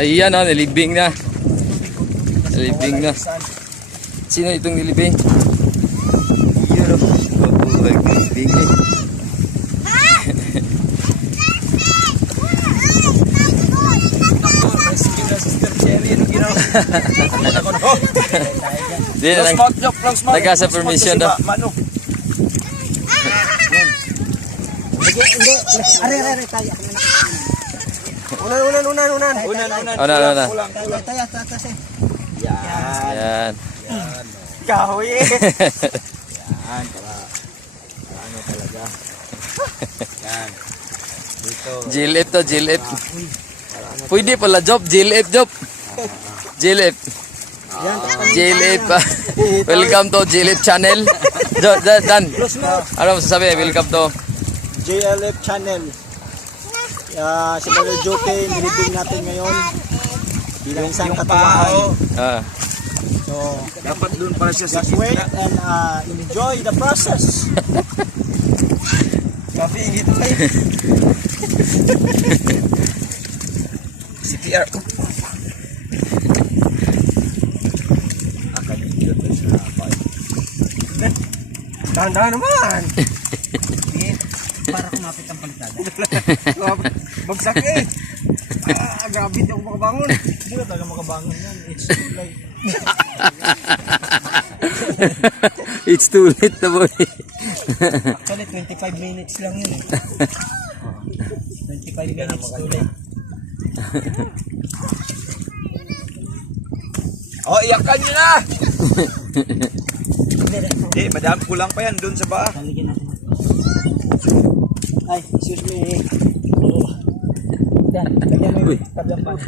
Ayan o, nilibing na. Nilibing na. Sino itong nilibing? Iyan o. Mabuhay nilibing eh. Di na lang. Nagkasa permission daw. Are tayo. Unan. Una. Tayo. Yan. Kahoy eh. Yan, para ano talaga. Yan. Dito. GLF to, GLF. Pwede pala job, GLF job. GLF. GLF. Welcome to GLF channel. Dan. Ano masasabi? Welcome to JLF channel. Si Brother Joke, nilibing natin ngayon. Bilang isang katuwaan. So, dapat doon para siya sa wait and enjoy the process. Coffee, ingit tayo. CPR ko. Akan yun doon sa apay. Dahan-dahan naman. Para kumapit ang palitada. Bagsak eh. Grabe, di ako makabangon. Hindi ka talaga makabangon yan. It's too late. It's too late na boy. Actually, 25 minutes lang yun eh. 25 minutes too late. Oh, iyakan nyo na! Hindi, madami kulang pa yan doon sa baa. Taligyan natin. Ay, excuse me. Yan, lagyan mo yung tabi ang pan.